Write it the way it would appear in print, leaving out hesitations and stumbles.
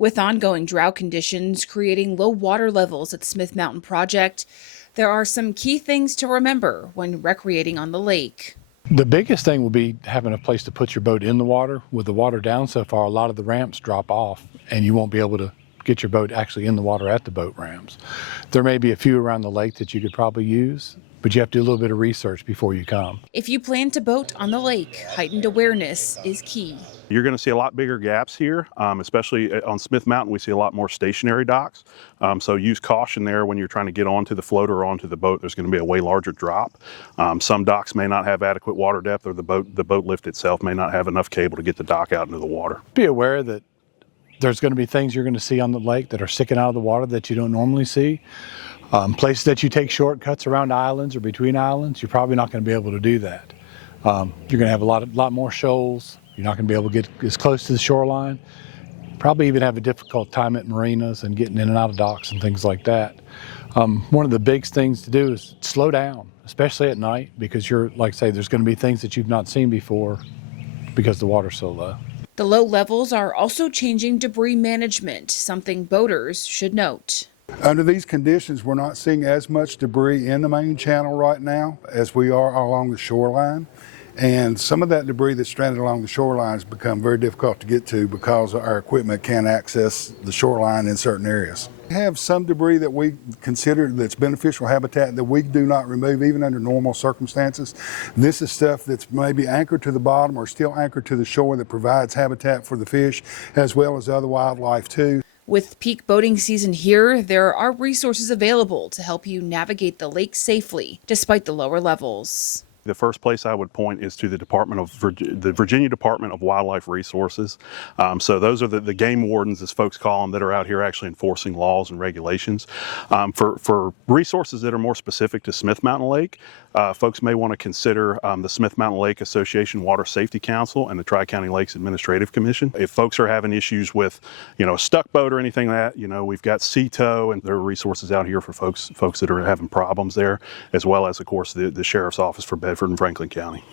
With ongoing drought conditions creating low water levels at Smith Mountain Project, there are some key things to remember when recreating on the lake. The biggest thing will be having a place to put your boat in the water. With the water down so far, a lot of the ramps drop off and you won't be able to get your boat actually in the water at the boat ramps. There may be a few around the lake that you could probably use, but you have to do a little bit of research before you come. If you plan to boat on the lake, heightened awareness is key. You're going to see a lot bigger gaps here, especially on Smith Mountain. We see a lot more stationary docks. So use caution there when you're trying to get onto the floater or onto the boat. There's going to be a way larger drop. Some docks may not have adequate water depth, or the boat lift itself may not have enough cable to get the dock out into the water. Be aware that there's going to be things you're going to see on the lake that are sticking out of the water that you don't normally see. Places that you take shortcuts around islands or between islands, you're probably not going to be able to do that. You're going to have a lot more shoals. You're not going to be able to get as close to the shoreline. Probably even have a difficult time at marinas and getting in and out of docks and things like that. One of the big things to do is slow down, especially at night, because like I say, there's going to be things that you've not seen before because the water's so low. The low levels are also changing debris management, something boaters should note. Under these conditions, we're not seeing as much debris in the main channel right now as we are along the shoreline. And some of that debris that's stranded along the shoreline has become very difficult to get to because our equipment can't access the shoreline in certain areas. We have some debris that we consider that's beneficial habitat that we do not remove even under normal circumstances. This is stuff that's maybe anchored to the bottom or still anchored to the shore that provides habitat for the fish as well as other wildlife too. With peak boating season here, there are resources available to help you navigate the lake safely despite the lower levels. The first place I would point is to the Virginia Department of Wildlife Resources. So those are the game wardens, as folks call them, that are out here actually enforcing laws and regulations. For resources that are more specific to Smith Mountain Lake, folks may want to consider the Smith Mountain Lake Association Water Safety Council and the Tri-County Lakes Administrative Commission. If folks are having issues with, a stuck boat or anything like that, we've got Sea Tow, and there are resources out here for folks that are having problems there, as well as, of course, the Sheriff's Office for Bedford and Franklin County.